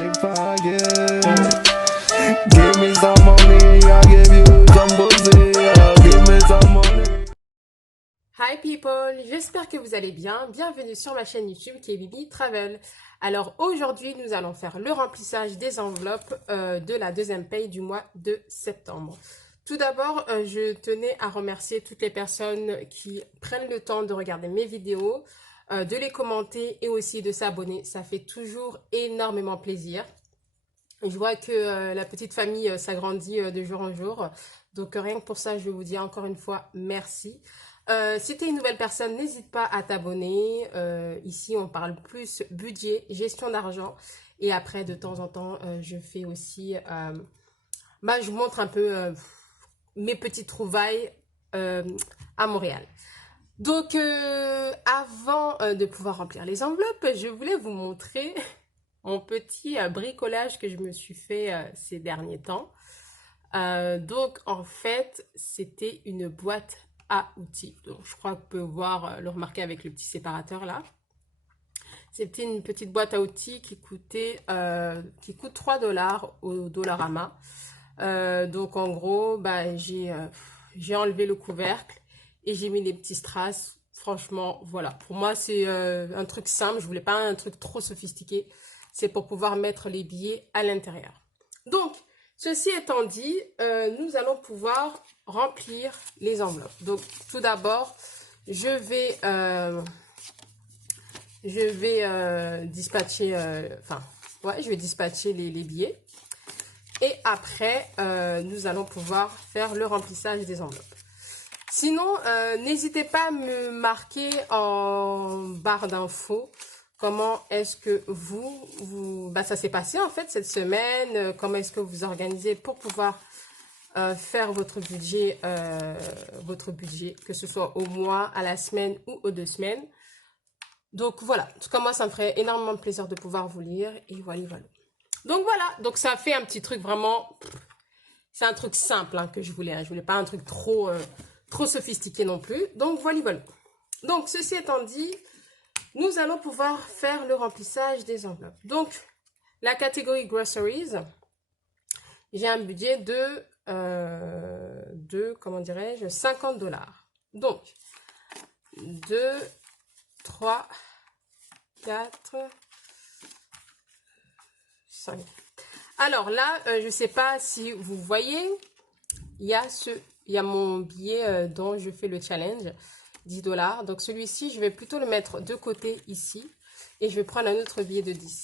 If I give me some money, I'll give you some pussy. Give me some money. Hi people, j'espère que vous allez bien. Bienvenue sur ma chaîne YouTube qui est Bibi Travel. Alors aujourd'hui, nous allons faire le remplissage des enveloppes de la deuxième paye du mois de septembre. Tout d'abord, je tenais à remercier toutes les personnes qui prennent le temps de regarder mes vidéos, de les commenter et aussi de s'abonner. Ça fait toujours énormément plaisir. Je vois que la petite famille s'agrandit de jour en jour. Donc rien que pour ça, je vous dis encore une fois merci. Si tu es une nouvelle personne, n'hésite pas à t'abonner. Ici, on parle plus budget, gestion d'argent. Et après, de temps en temps, je fais aussi... je vous montre un peu mes petites trouvailles à Montréal. Donc, avant de pouvoir remplir les enveloppes, je voulais vous montrer mon petit bricolage que je me suis fait ces derniers temps. Donc, en fait, c'était une boîte à outils. Donc, je crois que vous pouvez voir, le remarquer avec le petit séparateur là. C'était une petite boîte à outils qui coûte 3 dollars au Dollarama. Donc, en gros, j'ai enlevé le couvercle et j'ai mis les petits strass. Franchement, voilà. Pour moi, c'est un truc simple. Je voulais pas un truc trop sophistiqué. C'est pour pouvoir mettre les billets à l'intérieur. Donc, ceci étant dit, nous allons pouvoir remplir les enveloppes. Donc, tout d'abord, je vais dispatcher, je vais dispatcher les billets. Et après, nous allons pouvoir faire le remplissage des enveloppes. Sinon, n'hésitez pas à me marquer en barre d'infos comment est-ce que ça s'est passé en fait cette semaine, comment est-ce que vous organisez pour pouvoir faire votre budget, que ce soit au mois, à la semaine ou aux 2 semaines. Donc voilà, en tout cas moi ça me ferait énormément de plaisir de pouvoir vous lire et voilà. Donc voilà, donc ça fait un petit truc vraiment, c'est un truc simple que je voulais. Je voulais pas un truc trop sophistiqué non plus. Donc voilà. Donc ceci étant dit, nous allons pouvoir faire le remplissage des enveloppes. Donc la catégorie groceries, j'ai un budget de comment dirais-je, 50 dollars. Donc 2, 3, 4, 5. Alors là, je ne sais pas si vous voyez, il y a mon billet dont je fais le challenge, 10 dollars. Donc celui-ci, je vais plutôt le mettre de côté ici. Et je vais prendre un autre billet de 10.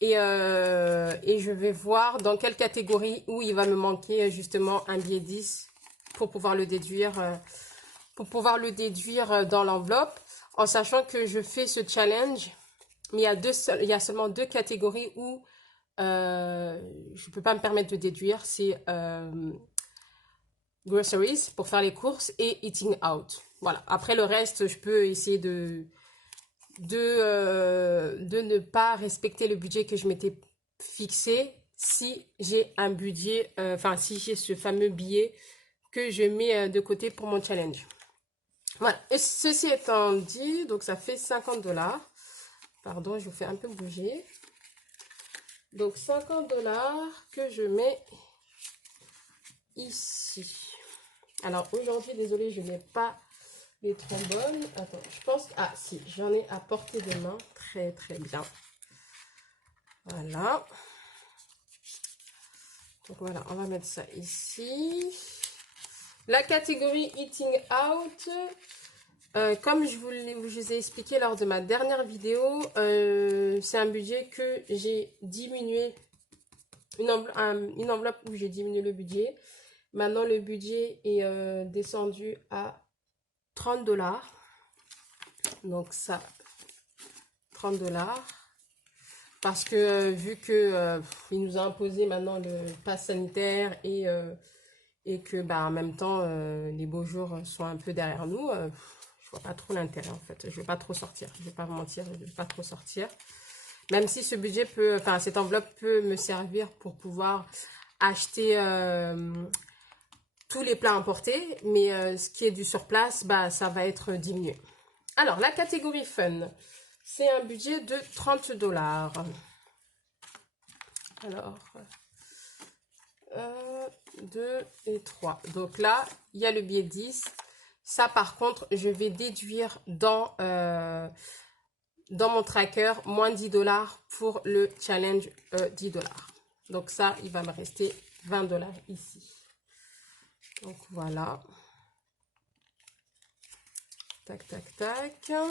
Et je vais voir dans quelle catégorie où il va me manquer justement un billet 10 pour pouvoir le déduire, dans l'enveloppe. En sachant que je fais ce challenge, mais il y a seulement 2 catégories où je ne peux pas me permettre de déduire. C'est groceries pour faire les courses et eating out. Voilà. Après le reste, je peux essayer de ne pas respecter le budget que je m'étais fixé si j'ai un budget, si j'ai ce fameux billet que je mets de côté pour mon challenge. Voilà. Et ceci étant dit, donc ça fait 50 dollars. Pardon, je vous fais un peu bouger. Donc 50 dollars que je mets ici. Alors aujourd'hui, désolé, je n'ai pas les trombones. Attends, je pense que... Ah si, j'en ai à portée de main. Très très bien. Voilà. Donc voilà, on va mettre ça ici. La catégorie Eating Out, comme je vous ai expliqué lors de ma dernière vidéo, c'est un budget que j'ai diminué. Une enveloppe où j'ai diminué le budget. Maintenant, le budget est descendu à 30 dollars. Donc ça, 30 dollars. Parce que vu que il nous a imposé maintenant le pass sanitaire et que en même temps les beaux jours sont un peu derrière nous, je vois pas trop l'intérêt en fait. Je vais pas trop sortir. Je vais pas vous mentir, je vais pas trop sortir. Même si ce budget peut, cette enveloppe peut me servir pour pouvoir acheter tous les plats importés, mais ce qui est du sur place, ça va être diminué. Alors, la catégorie fun, c'est un budget de 30 dollars. Alors, 2 et 3. Donc là, il y a le billet 10. Ça, par contre, je vais déduire dans mon tracker moins 10 dollars pour le challenge 10 dollars. Donc ça, il va me rester 20 dollars ici. Donc voilà. Tac, tac, tac. En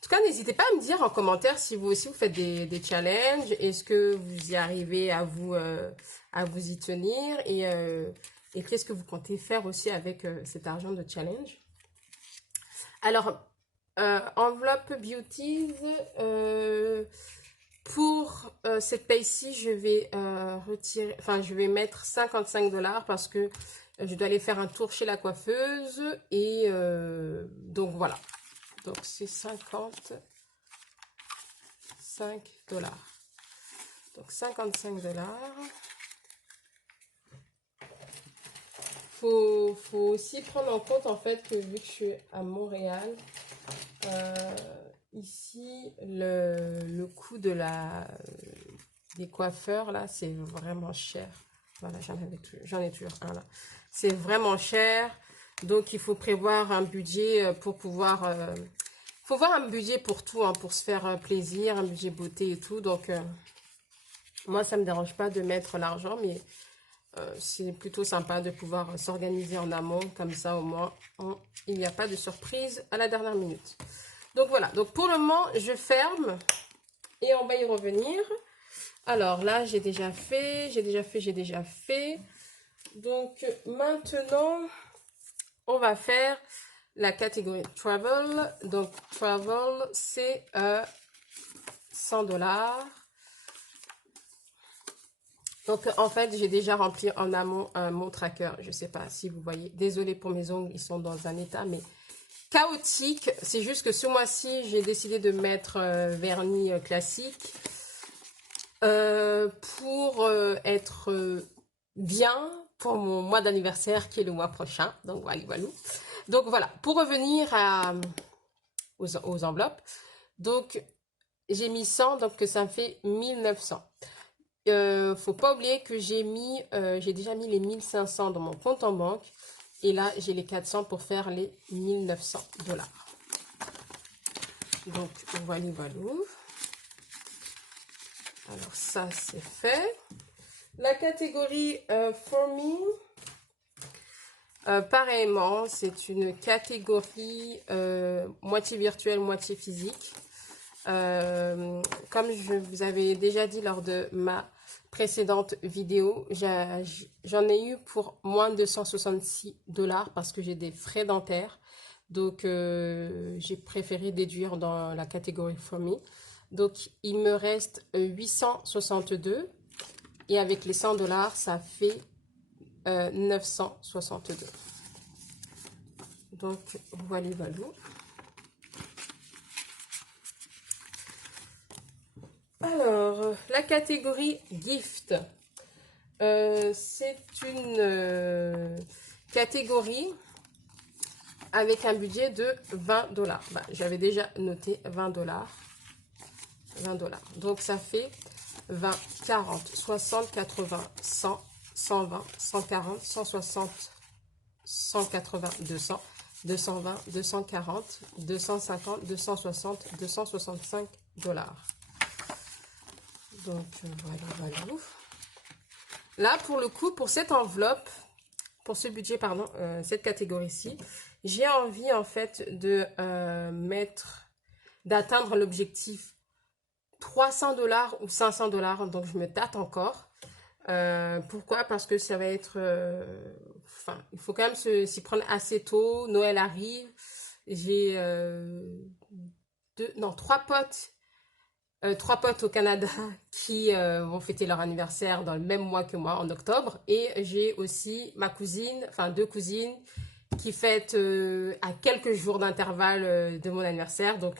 tout cas, n'hésitez pas à me dire en commentaire si vous aussi vous faites des challenges. Est-ce que vous y arrivez à vous y tenir et qu'est-ce que vous comptez faire aussi avec cet argent de challenge. Alors, enveloppe beauties, pour cette paye-ci, je vais retirer, enfin, je vais mettre 55 dollars parce que je dois aller faire un tour chez la coiffeuse et donc voilà. Donc c'est 55 dollars. Donc 55 dollars. Faut aussi prendre en compte en fait que vu que je suis à Montréal, ici le coût de des coiffeurs là, c'est vraiment cher. Voilà, j'en ai toujours un là. C'est vraiment cher, donc il faut prévoir un budget pour pouvoir. Faut voir un budget pour tout, hein, pour se faire plaisir, un budget beauté et tout. Donc moi, ça me dérange pas de mettre l'argent, mais c'est plutôt sympa de pouvoir s'organiser en amont, comme ça au moins il n'y a pas de surprise à la dernière minute. Donc voilà, donc pour le moment je ferme et on va y revenir. Alors là j'ai déjà fait. Donc maintenant on va faire la catégorie travel. Donc travel c'est 100 dollars. Donc, en fait, j'ai déjà rempli en amont mon tracker. Je ne sais pas si vous voyez. Désolée pour mes ongles, ils sont dans un état, mais chaotique. C'est juste que ce mois-ci, j'ai décidé de mettre vernis classique pour être bien pour mon mois d'anniversaire qui est le mois prochain. Donc, voilà, voilà. Donc, voilà. Pour revenir aux enveloppes. Donc, j'ai mis 100, donc ça me fait 1900. Faut pas oublier que j'ai déjà mis les 1500 dans mon compte en banque et là j'ai les 400 pour faire les 1900 dollars. Donc voilà. Alors ça c'est fait. La catégorie For Me, pareillement c'est une catégorie moitié virtuelle, moitié physique. Comme je vous avais déjà dit lors de ma précédente vidéo, j'en ai eu pour moins de 166 dollars parce que j'ai des frais dentaires. Donc, j'ai préféré déduire dans la catégorie For Me. Donc, il me reste 862 et avec les 100 dollars, ça fait 962. Donc, voilà. Alors, la catégorie gift, c'est une catégorie avec un budget de 20 dollars. Bah, j'avais déjà noté 20 dollars. 20 dollars. Donc, ça fait 20, 40, 60, 80, 100, 120, 140, 160, 180, 200, 220, 240, 250, 260, 265 dollars. Donc, voilà. Là, pour le coup, pour cette enveloppe, pour ce budget, pardon, cette catégorie-ci, j'ai envie, en fait, d'atteindre l'objectif 300 dollars ou 500 dollars. Donc, je me tâte encore. Pourquoi? Parce que ça va être... Enfin, il faut quand même s'y prendre assez tôt. Noël arrive. J'ai trois potes au Canada qui vont fêter leur anniversaire dans le même mois que moi, en octobre. Et j'ai aussi ma cousine, enfin 2 cousines, qui fêtent à quelques jours d'intervalle de mon anniversaire. Donc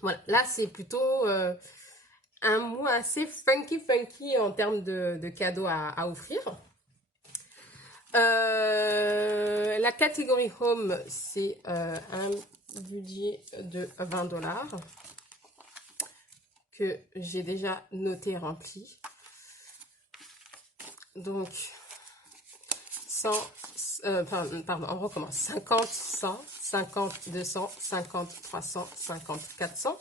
voilà, là c'est plutôt un mois assez funky en termes de cadeaux à offrir. La catégorie Home, c'est un budget de 20 dollars. que j'ai déjà noté et rempli. Donc, 100, pardon, on recommence. 50, 100, 50, 200, 50, 300, 50, 400,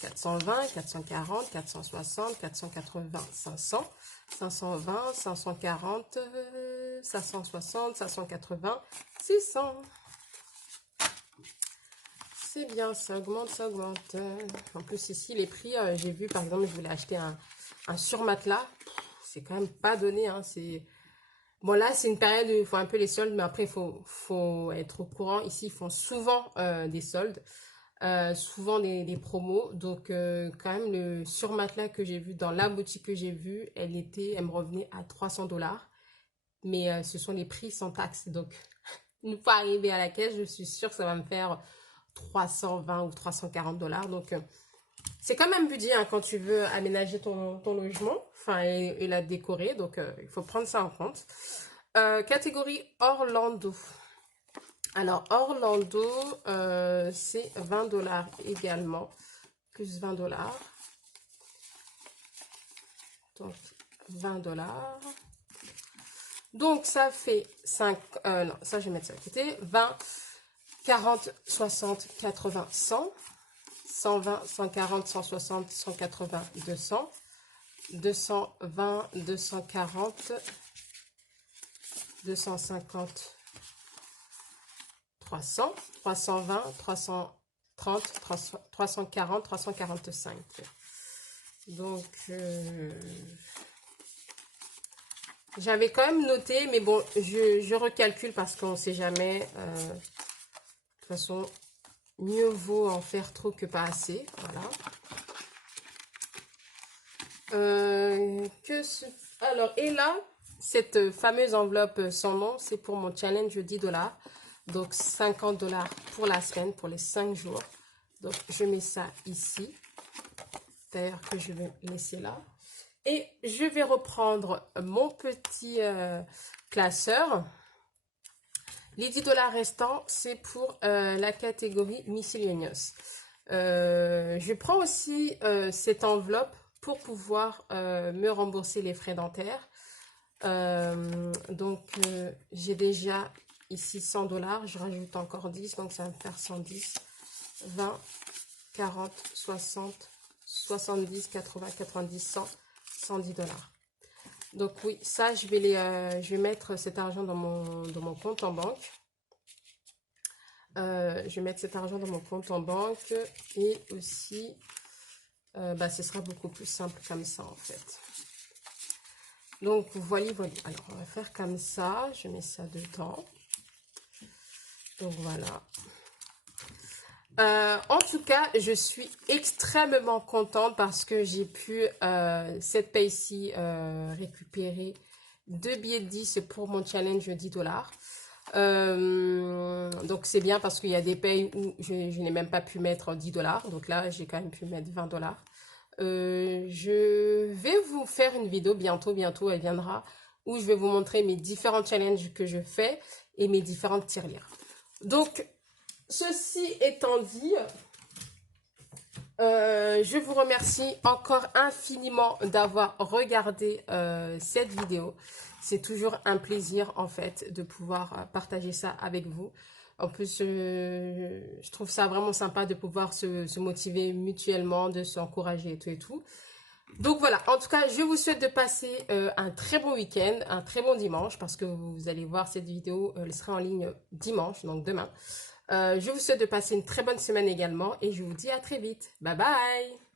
420, 440, 460, 480, 500, 520, 540, 560, 580, 600. C'est bien, ça augmente, ça augmente. En plus, ici, les prix, j'ai vu, par exemple, je voulais acheter un surmatelas. C'est quand même pas donné, hein. Bon, là, c'est une période où il faut un peu les soldes, mais après, il faut être au courant. Ici, ils font souvent des soldes, souvent des promos. Donc, quand même, le surmatelas que j'ai vu dans la boutique que j'ai vue, elle me revenait à 300 $. Mais ce sont les prix sans taxe. Donc, une fois arrivé à la caisse, je suis sûre que ça va me faire 320 ou 340 $. Donc, c'est quand même un budget hein, quand tu veux aménager ton logement et la décorer. Donc, il faut prendre ça en compte. Catégorie Orlando. Alors, Orlando, c'est 20 $ également. Plus 20 $. Donc, 20 $. Donc, ça fait 5... non, ça, je vais mettre ça à côté. 20, 40, 60, 80, 100. 120, 140, 160, 180, 200. 220, 240, 250, 300, 320, 330, 340, 345. Donc, j'avais quand même noté, mais bon, je recalcule parce qu'on ne sait jamais. De toute façon, mieux vaut en faire trop que pas assez. Voilà. Alors, et là, cette fameuse enveloppe sans nom, c'est pour mon challenge 10 $. Donc, 50 $ pour la semaine, pour les 5 jours. Donc, je mets ça ici. D'ailleurs, que je vais laisser là. Et je vais reprendre mon petit classeur. Les 10 $ restants, c'est pour la catégorie Miscellaneous. Je prends aussi cette enveloppe pour pouvoir me rembourser les frais dentaires. Donc, j'ai déjà ici 100 $. Je rajoute encore 10, donc ça va me faire 110, 20, 40, 60, 70, 80, 90, 100, 110 $. Donc oui, ça, je vais mettre cet argent dans mon compte en banque. Je vais mettre cet argent dans mon compte en banque et aussi, ce sera beaucoup plus simple comme ça en fait. Donc voilà, voilà. Alors on va faire comme ça, je mets ça dedans. Donc voilà. En tout cas, je suis extrêmement contente parce que j'ai pu, cette paye-ci, récupérer 2 billets de 10 pour mon challenge 10 $. Donc, c'est bien parce qu'il y a des payes où je n'ai même pas pu mettre 10 $. Donc là, j'ai quand même pu mettre 20 $. Je vais vous faire une vidéo bientôt, elle viendra, où je vais vous montrer mes différents challenges que je fais et mes différentes tirelires. Donc, ceci étant dit, je vous remercie encore infiniment d'avoir regardé cette vidéo. C'est toujours un plaisir en fait de pouvoir partager ça avec vous. En plus, je trouve ça vraiment sympa de pouvoir se motiver mutuellement, de s'encourager et tout et tout. Donc voilà, en tout cas, je vous souhaite de passer un très bon week-end, un très bon dimanche, parce que vous allez voir cette vidéo, elle sera en ligne dimanche, donc demain. Je vous souhaite de passer une très bonne semaine également et je vous dis à très vite. Bye bye!